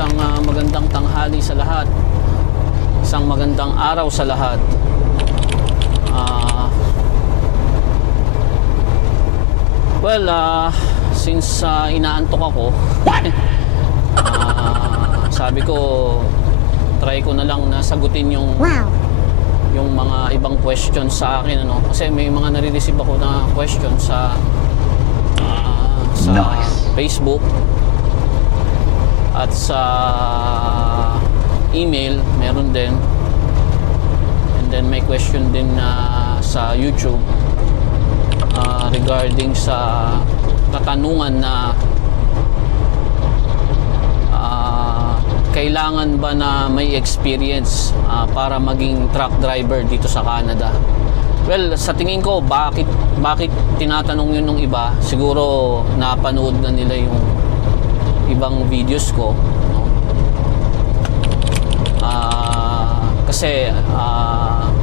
Isang magandang tanghali sa lahat. Isang magandang araw sa lahat. Since inaantok ako, sabi ko, try ko na lang na sagutin yung mga ibang questions sa akin, ano? Kasi may mga nare-receive ako na questions sa nice. Facebook at sa email, meron din. And then may question din sa YouTube regarding sa katanungan na kailangan ba na may experience para maging truck driver dito sa Canada. Well, sa tingin ko, bakit tinatanong yun ng iba? Siguro napanood na nila yung ibang videos ko, no? Kasi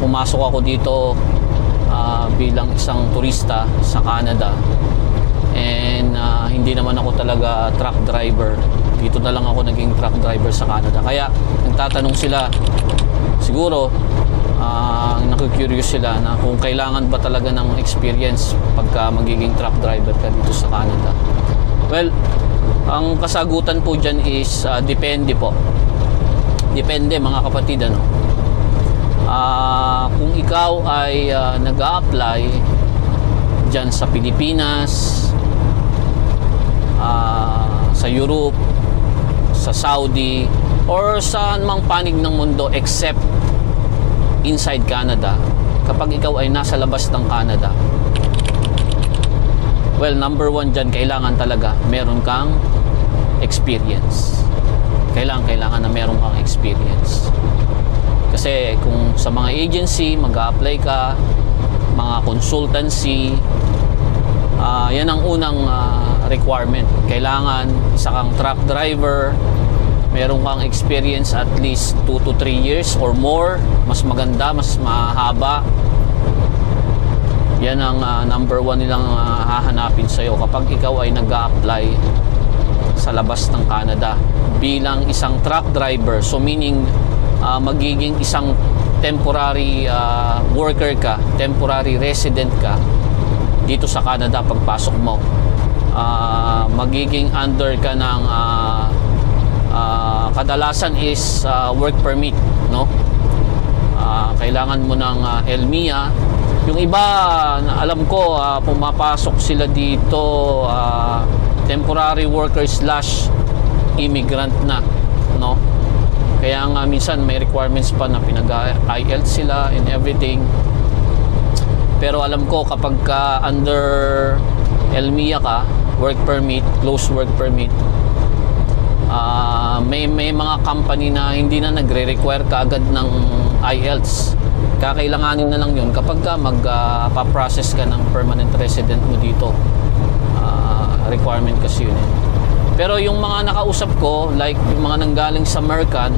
pumasok ako dito bilang isang turista sa Canada, and hindi naman ako talaga truck driver. Dito na lang ako naging truck driver sa Canada. Kaya nagtatanong sila, siguro naku-curious sila na kung kailangan ba talaga ng experience pagka magiging truck driver ka dito sa Canada. Well, ang kasagutan po dyan is depende po. Depende, mga kapatid, ano. Kung ikaw ay nag-a-apply dyan sa Pilipinas, sa Europe, sa Saudi, or saan mang panig ng mundo except inside Canada, kapag ikaw ay nasa labas ng Canada, well, number one dyan, kailangan talaga meron kang experience. Kailangan na meron kang experience. Kasi kung sa mga agency mag-a-apply ka, mga consultancy, yan ang unang requirement. Kailangan isa kang truck driver, meron kang experience at least 2 to 3 years or more. Mas maganda, mas mahaba. Yan ang number one nilang hahanapin sa'yo kapag ikaw ay nag-a-apply sa labas ng Canada bilang isang truck driver. So meaning magiging isang temporary worker ka, temporary resident ka dito sa Canada pagpasok mo. Magiging under ka ng kadalasan is work permit, no? Kailangan mo ng LMIA. Yung iba, alam ko, pumapasok sila dito temporary worker / immigrant na, no? Kaya nga minsan may requirements pa na pinag-IELTS sila and everything. Pero alam ko kapag ka under LMIA ka, work permit, close work permit, may mga company na hindi na nagre-require ka agad ng IELTS. Kakailanganin na lang yun kapag ka magpa-process ka ng permanent resident mo dito. Requirement kasi yun eh. Pero yung mga nakausap ko, like yung mga nanggaling sa Mercan,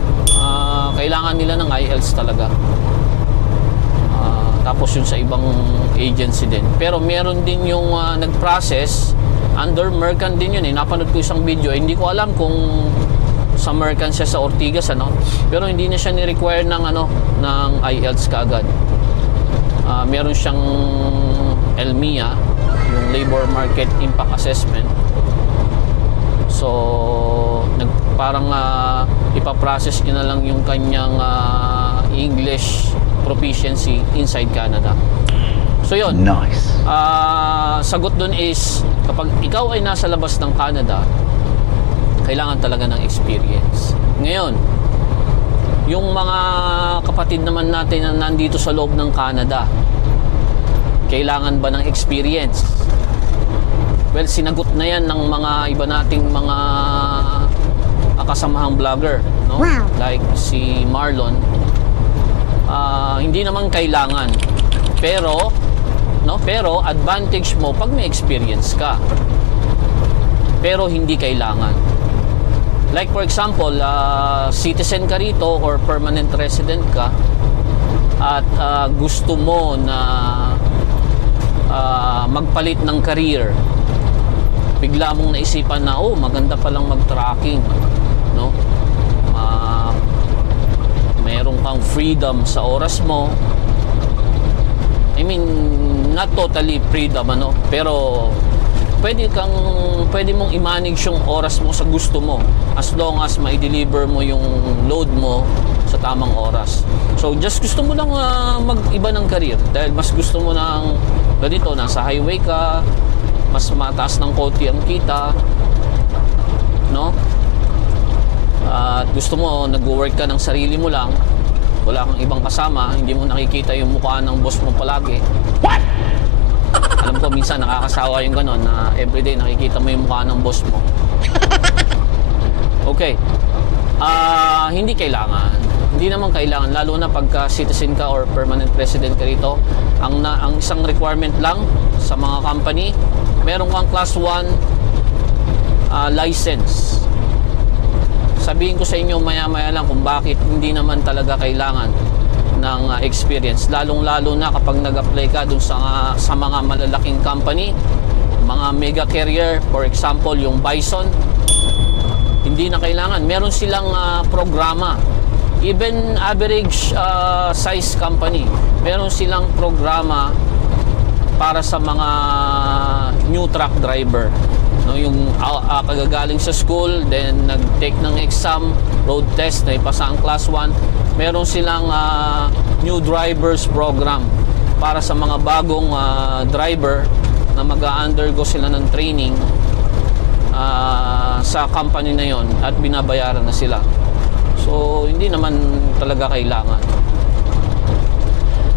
kailangan nila ng IELTS talaga. Tapos yung sa ibang agency din. Pero meron din yung nag-process under Mercan din yun eh. Napanood ko isang video, hindi ko alam kung sa Mercan siya sa Ortigas, ano. Pero hindi na siya ni-require ng ng IELTS kaagad. Meron siyang LMIA, yung Labor Market Impact Assessment. So parang ipaprocess niya na lang yung kanyang English proficiency inside Canada. So yun. Nice. Sagot dun is kapag ikaw ay nasa labas ng Canada, kailangan talaga ng experience. Ngayon, yung mga kapatid naman natin na nandito sa loob ng Canada, kailangan ba ng experience? Well, sinagot na yan ng mga iba nating mga kasamahang vlogger, no? Wow. Like si Marlon. Hindi naman kailangan. Pero advantage mo pag may experience ka. Pero hindi kailangan. Like for example, citizen ka rito or permanent resident ka at gusto mo na magpalit ng career, bigla mong naisipan na maganda palang mag-tracking, no? kang freedom sa oras mo. I mean, not totally freedom, pero pwede mong i-manage yung oras mo sa gusto mo as long as mai-deliver mo yung load mo sa tamang oras. So just gusto mo lang mag-iba ng career dahil mas gusto mo ng ganito, nasa highway ka, mas mataas ng konti ang kita, no? At gusto mo nag-work ka ng sarili mo lang, wala kang ibang kasama, hindi mo nakikita yung mukha ng boss mo palagi. What? Alam ko minsan nakakasawa yung ganon na everyday nakikita mo yung mukha ng boss mo. Okay. Hindi kailangan. Hindi naman kailangan, lalo na pagka citizen ka or permanent resident ka rito. Ang isang requirement lang sa mga company, meron kang class 1 license. Sabihin ko sa inyo maya-maya lang kung bakit hindi naman talaga kailangan ng experience, lalong-lalo na kapag nag-apply ka dun sa mga malalaking company, mga mega carrier, for example yung Bison, hindi na kailangan. Meron silang programa, even average size company, meron silang programa para sa mga new truck driver, no? Yung kagagaling sa school, then nag-take ng exam, road test, na ipasa ang class 1, meron silang new drivers program para sa mga bagong driver na mag-undergo sila ng training sa company na yon at binabayaran na sila. So hindi naman talaga kailangan.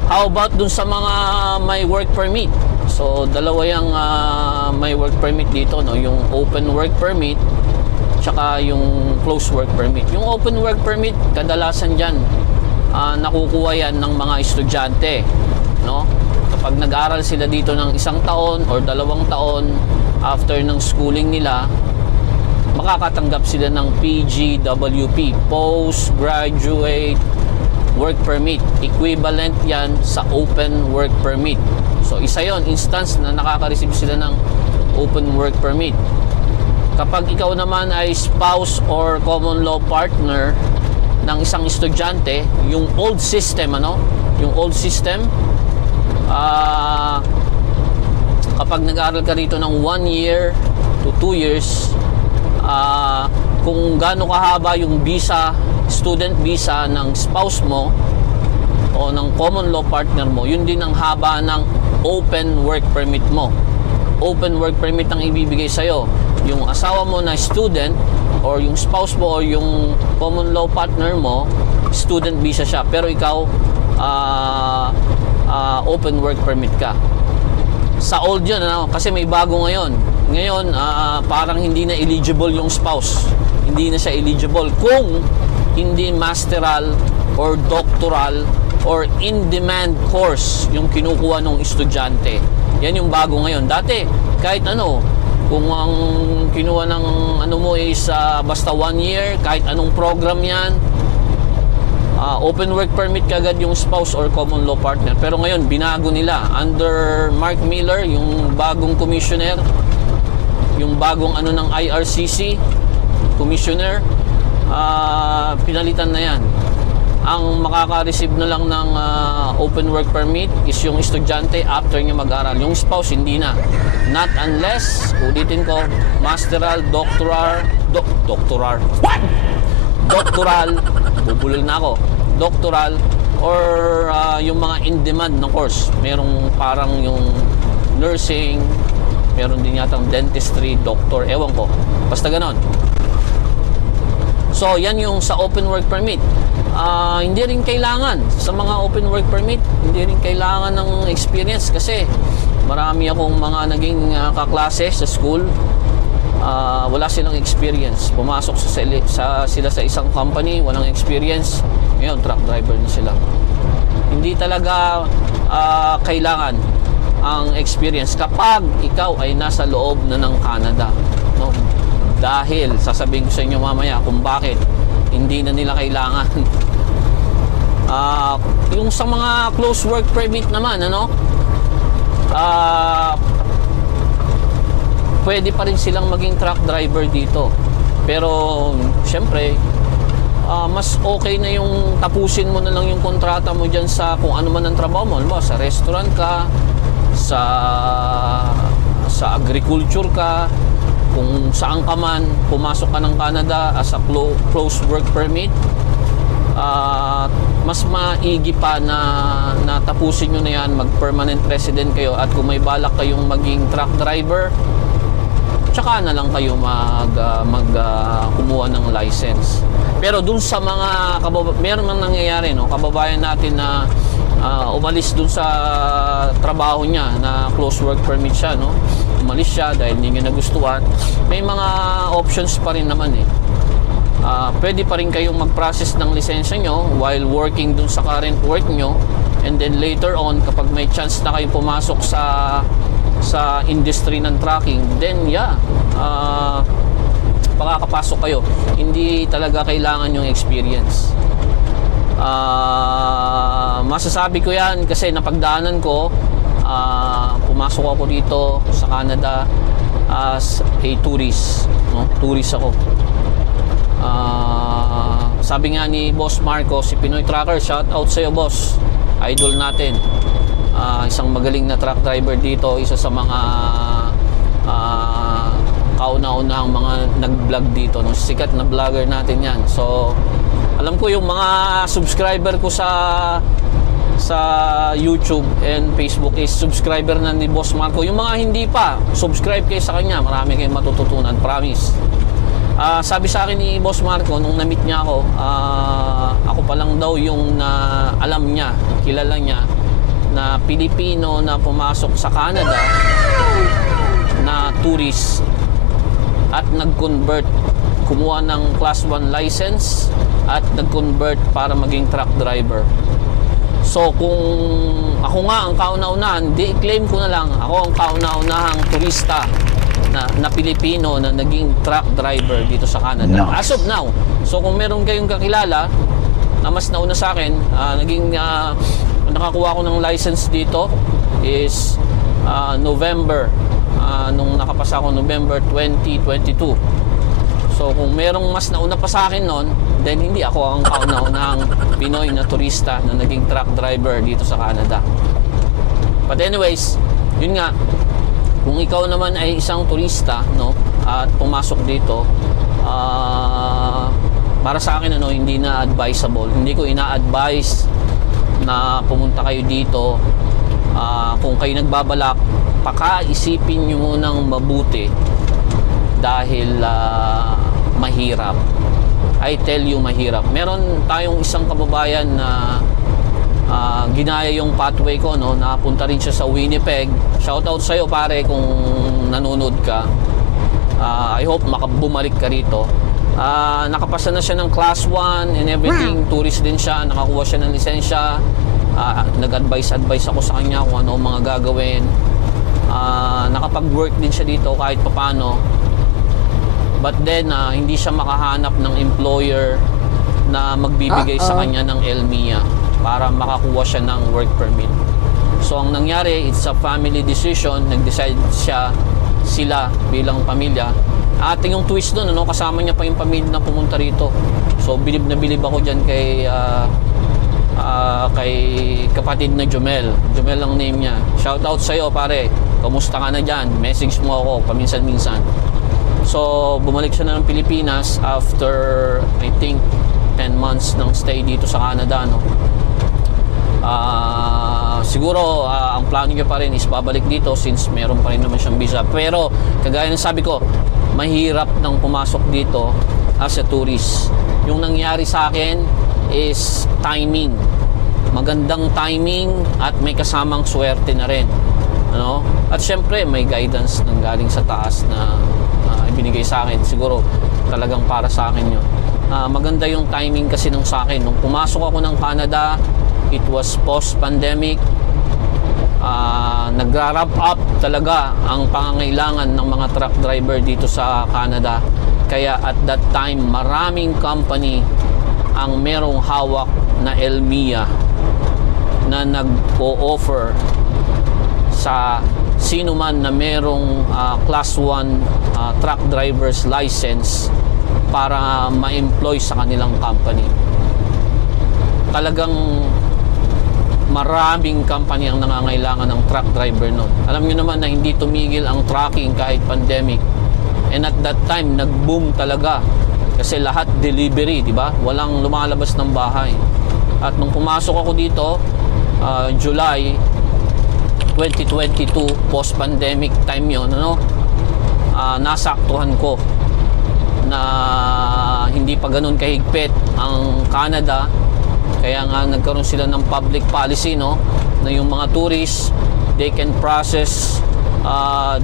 How about dun sa mga may work permit? So dalawa yung may work permit dito, no? Yung open work permit tsaka yung closed work permit. Yung open work permit, kadalasan dyan nakukuha yan ng mga estudyante, no? Kapag nag-aral sila dito ng 1 taon or 2 taon after ng schooling nila, makakatanggap sila ng PGWP, Postgraduate Work Permit. Equivalent yan sa open work permit. So isa yon, instance na nakaka-receive sila ng open work permit. Kapag ikaw naman ay spouse or common law partner ng isang estudyante, yung old system, yung old system, kapag nag-aaral ka rito ng 1 year to 2 years, kung gaano kahaba yung visa, student visa ng spouse mo o ng common law partner mo, yun din ang haba ng open work permit mo. Open work permit ang ibibigay sa'yo. Yung asawa mo na student or yung spouse mo or yung common law partner mo, student visa siya, pero ikaw open work permit ka. Sa old yun, kasi may bago ngayon. Ngayon, parang hindi na eligible yung spouse. Hindi na siya eligible kung hindi masteral or doctoral or in-demand course yung kinukuha ng estudyante. Yan yung bago ngayon. Dati, kahit kung ang kinuha ng mo is basta 1 year, kahit anong program yan, open work permit kagad yung spouse or common law partner. Pero ngayon, binago nila. Under Mark Miller, yung bagong commissioner, yung bagong ng IRCC, commissioner, pinalitan na yan. Ang makaka-receive na lang ng open work permit is yung estudyante after niya mag-aral. Yung spouse, hindi na. Not unless, ulitin ko, masteral, doctoral, what? Doctoral, bubulol na ako, doctoral, or yung mga in-demand na course. Merong parang yung nursing, meron din yatang dentistry, doctor, ewan ko. Basta ganon. So, yan yung sa open work permit. Hindi rin kailangan sa mga open work permit, hindi rin kailangan ng experience kasi marami akong mga naging kaklase sa school, wala silang experience. Pumasok sila sa isang company, walang experience, ngayon truck driver na sila. Hindi talaga kailangan ang experience kapag ikaw ay nasa loob na ng Canada, no? Dahil sasabihin ko sa inyo mamaya kung bakit hindi na nila kailangan. Yung sa mga close work permit naman, pwede pa rin silang maging truck driver dito. Pero syempre, mas okay na yung tapusin mo na lang yung kontrata mo dyan sa kung ano man ang trabaho mo. Alam mo, sa restaurant ka, sa agriculture ka, kung saan ka man, pumasok ka ng Canada as a close work permit, mas maigi pa na tapusin nyo na yan, mag-permanent resident kayo, at kung may balak kayong maging truck driver, tsaka na lang kayo kumuha ng license. Pero dun sa mga meron mang nangyayari, no, kababayan natin na umalis dun sa trabaho niya na close work permit siya, no? Umalis siya dahil hindi niya nagustuhan. May mga options pa rin naman eh. Pwede pa rin kayong mag-process ng lisensya nyo while working dun sa current work nyo, and then later on, kapag may chance na kayo pumasok sa industry ng trucking, then makakapasok kayo. Hindi talaga kailangan yung experience. Masasabi ko yan kasi napagdaanan ko. Pumasok ako dito sa Canada as a tourist, no? Tourist ako. Sabi nga ni Boss Marco, si Pinoy Trucker, shout out sa'yo, boss. Idol natin. Isang magaling na truck driver dito, isa sa mga kauna-unahang mga nag-vlog dito, no? Sikat na vlogger natin yan. So alam ko yung mga subscriber ko sa YouTube and Facebook is subscriber na ni Boss Marco. Yung mga hindi pa, subscribe kayo sa kanya, marami kayong matututunan, promise. Sabi sa akin ni Boss Marco nung na-meet niya ako, ako pa lang daw yung alam niya, kilala niya na Pilipino na pumasok sa Canada na tourist at nag-convert, kumuha ng Class 1 license at nag-convert para maging truck driver. So kung ako nga ang kauna-unahan, i-claim ko na lang, ako ang kauna-unahang turista na Pilipino na naging truck driver dito sa Canada. No. As of now. So kung meron kayong kakilala na mas nauna sa akin, nakakuha ko ng license dito is November, nung nakapasa ako November 2022. So kung merong mas nauna pa sa akin noon, then hindi ako ang kauna-unahang Pinoy na turista na naging truck driver dito sa Canada. But anyways, yun nga, kung ikaw naman ay isang turista, no, at pumasok dito, para sa akin, ano, hindi na advisable. Hindi ko ina-advise na pumunta kayo dito. Kung kayo nagbabalak, pakaisipin nyo munang mabuti dahil mahirap. I tell you, mahirap. Meron tayong isang kababayan na ginaya yung pathway ko, no? Napunta rin siya sa Winnipeg. Shoutout sa'yo, pare, kung nanonood ka. I hope makabumalik ka rito. Nakapasa na siya ng Class 1 and everything. Tourist din siya. Nakakuha siya ng lisensya. Nag-advise ako sa kanya kung ano mga gagawin. Nakapag-work din siya dito kahit papano. But then, hindi siya makahanap ng employer na magbibigay sa kanya ng LMIA para makakuha siya ng work permit. So, ang nangyari, it's a family decision. Nag-decide sila bilang pamilya. At yung twist doon, ano, kasama niya pa yung pamilya na pumunta rito. So, bilib na bilib ako dyan kay kapatid na Jomel. Jomel ang name niya. Shout out sa'yo, pare. Kamusta ka na dyan? Message mo ako paminsan-minsan. So, bumalik siya na ng Pilipinas after, I think, 10 months ng stay dito sa Canada, no? Siguro, ang plano niya pa rin is babalik dito since meron pa rin naman siyang visa. Pero, kagaya ng sabi ko, mahirap nang pumasok dito as a tourist. Yung nangyari sa akin is timing. Magandang timing at may kasamang swerte na rin. Ano? At syempre, may guidance ng galing sa taas na ibinigay sa akin. Siguro talagang para sa akin yun. Maganda yung timing kasi nung sa akin. Nung pumasok ako ng Canada, it was post-pandemic. Nagra-wrap up talaga ang pangangailangan ng mga truck driver dito sa Canada. Kaya at that time, maraming company ang merong hawak na LMIA na nag-o-offer sa sino man na merong Class 1 truck driver's license para ma-employ sa kanilang company. Talagang maraming company ang nangangailangan ng truck driver noon. Alam niyo naman na hindi tumigil ang trucking kahit pandemic. And at that time, nag-boom talaga. Kasi lahat delivery, di ba? Walang lumalabas ng bahay. At nung pumasok ako dito, July 2022, post-pandemic time yon, ano? Nasaktuhan ko na hindi pa ganun kahigpit ang Canada. Kaya nga nagkaroon sila ng public policy, no, na yung mga tourists, they can process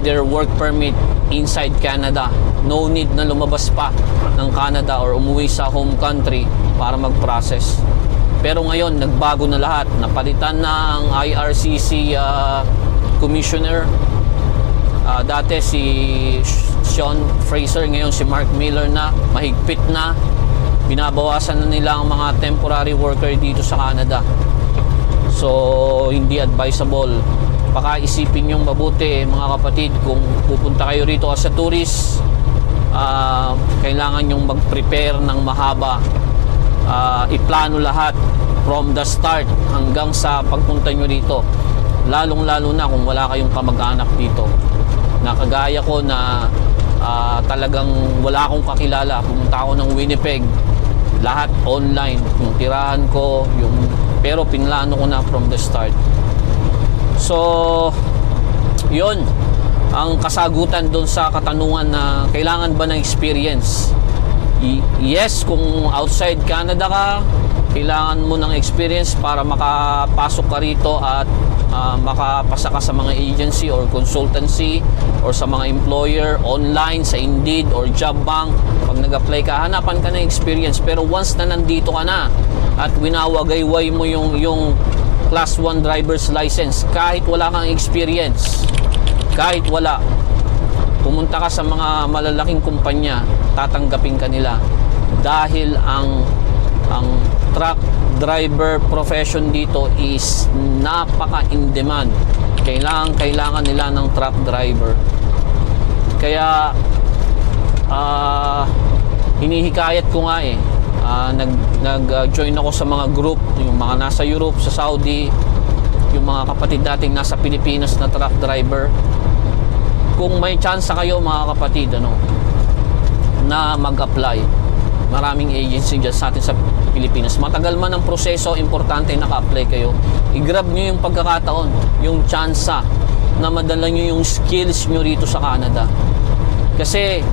their work permit inside Canada. No need na lumabas pa ng Canada or umuwi sa home country para mag-process. Pero ngayon, nagbago na lahat. Napalitan na ang IRCC commissioner. Dati si Sean Fraser, ngayon si Mark Miller na. Mahigpit na. Binabawasan na nila ang mga temporary worker dito sa Canada. So, hindi advisable. Pakaisipin yung mabuti, mga kapatid, kung pupunta kayo rito as a tourist, kailangan yung mag-prepare ng mahaba. Iplano lahat from the start hanggang sa pagpunta nyo rito. Lalong-lalo na kung wala kayong kamag-anak dito. Nakagaya ko na talagang wala akong kakilala. Pumunta ako ng Winnipeg. Lahat online, yung tirahan ko, pero pinlano ko na from the start. So, yun ang kasagutan doon sa katanungan na kailangan ba ng experience. Yes, kung outside Canada ka, kailangan mo ng experience para makapasok ka rito at makapasa ka sa mga agency or consultancy or sa mga employer online, sa Indeed or Job Bank. Pag nag-apply ka, hanapan ka ng experience. Pero once na nandito ka na at winawagayway mo yung Class 1 driver's license, kahit wala kang experience, kahit wala, pumunta ka sa mga malalaking kumpanya, tatanggapin ka nila dahil ang truck driver profession dito is napaka in demand. Kailangan nila ng truck driver. Kaya hinihikayat ko nga nag-join ako sa mga group, yung mga nasa Europe, sa Saudi, yung mga kapatid dating nasa Pilipinas na truck driver. Kung may chance kayo, mga kapatid, na mag-apply, maraming agency dyan sa atin sa Pilipinas. Matagal man ang proseso, importante naka-apply kayo. I-grab nyo yung pagkakataon, yung chance na madala nyo yung skills nyo rito sa Canada. Kasi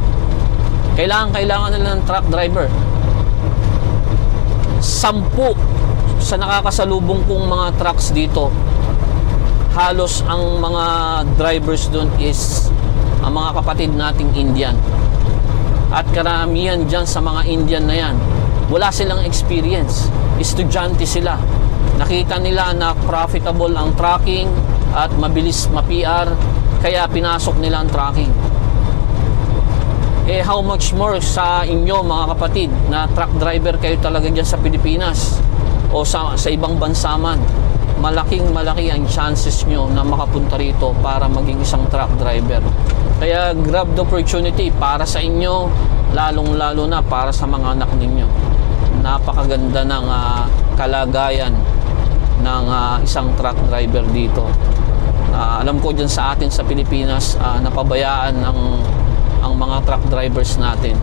kailangan nila ng truck driver. 10 sa nakakasalubong kong mga trucks dito, halos ang mga drivers doon is ang mga kapatid nating Indian. At karamihan dyan sa mga Indian na yan, wala silang experience. Estudyante sila. Nakita nila na profitable ang trucking at mabilis ma-PR, kaya pinasok nila ang trucking. How much more sa inyo, mga kapatid, na truck driver kayo talaga dyan sa Pilipinas o sa ibang bansa man. Malaki ang chances nyo na makapunta rito para maging isang truck driver. Kaya grab the opportunity para sa inyo, lalong-lalo na para sa mga anak ninyo. Napakaganda ng kalagayan ng isang truck driver dito. Alam ko dyan sa atin sa Pilipinas, napabayaan ang mga truck drivers natin.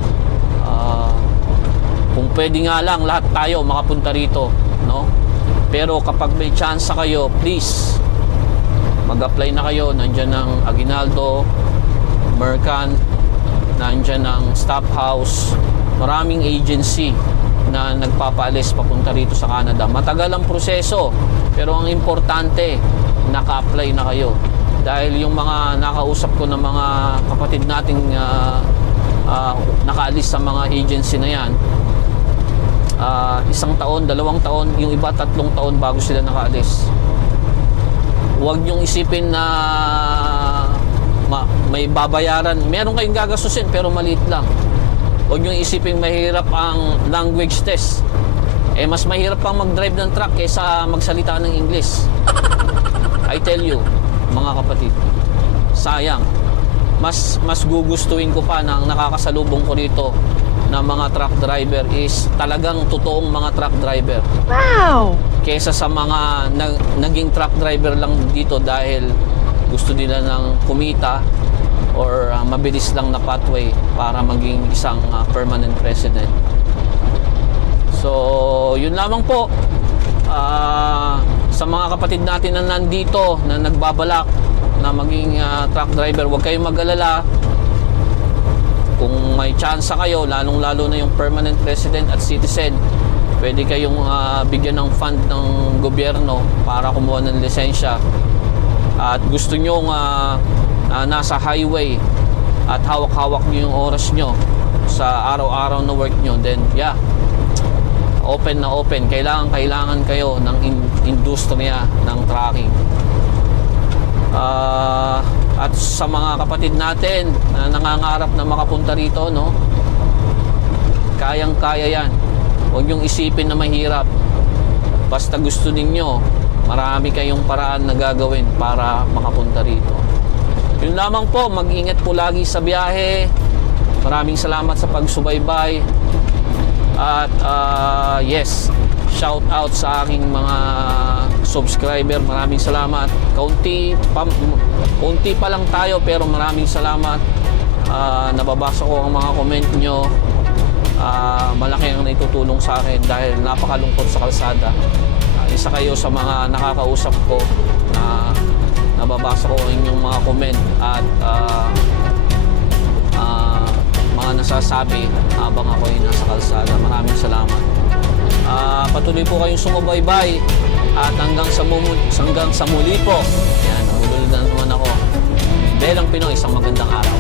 Kung pwede nga lang lahat tayo makapunta rito, no? Pero kapag may chance kayo, please mag-apply na kayo. Nandiyan ang Aguinaldo, Mercant, nandiyan ang Staff House, maraming agency na nagpapaalis papunta rito sa Canada. Matagal ang proseso, pero ang importante, naka-apply na kayo. Dahil yung mga nakausap ko ng mga kapatid nating nakaalis sa mga agency na yan, 1 taon, 2 taon, yung iba 3 taon bago sila nakaalis. Huwag niyong isipin na may babayaran. Meron kayong gagastusin pero maliit lang. Huwag niyong isipin mahirap ang language test. Mas mahirap pang mag-drive ng truck kaysa magsalita ng English. I tell you, mga kapatid, sayang. Mas gugustuhin ko pa na nakakasalubong ko rito na mga truck driver is talagang totoong mga truck driver. Wow! Kesa sa mga naging truck driver lang dito dahil gusto nila ng kumita or mabilis lang na pathway para maging isang permanent resident. So, yun lamang po. Sa mga kapatid natin na nandito na nagbabalak na maging truck driver, huwag kayong mag-alala. Kung may chance kayo, lalong-lalo na yung permanent resident at citizen, pwede kayong bigyan ng fund ng gobyerno para kumuha ng lisensya. At gusto nyo nasa highway at hawak-hawak nyo yung oras nyo sa araw-araw na work nyo, then yeah, open na open. Kailangan kayo ng industriya ng trucking. At sa mga kapatid natin na nangangarap na makapunta rito, no, kayang-kaya yan. Huwag niyong isipin na mahirap. Basta gusto ninyo, marami kayong paraan na gagawin para makapunta rito. Yun lamang po, mag-ingat po lagi sa biyahe. Maraming salamat sa pagsubaybay. At yes, shout out sa aking mga subscriber. Maraming salamat. Kaunti pa lang tayo pero maraming salamat. Nababasa ko ang mga comment nyo. Malaki ang naitutulong sa akin dahil napakalungkot sa kalsada. Isa kayo sa mga nakakausap ko na nababasa ko inyong mga comment at mga nasasabi habang ako ay nasa kalsada. Maraming salamat. Patuloy po kayong sumubaybay at hanggang sa muli po. Yan, nagulol na naman ako. Belang Pinoy, isang magandang araw.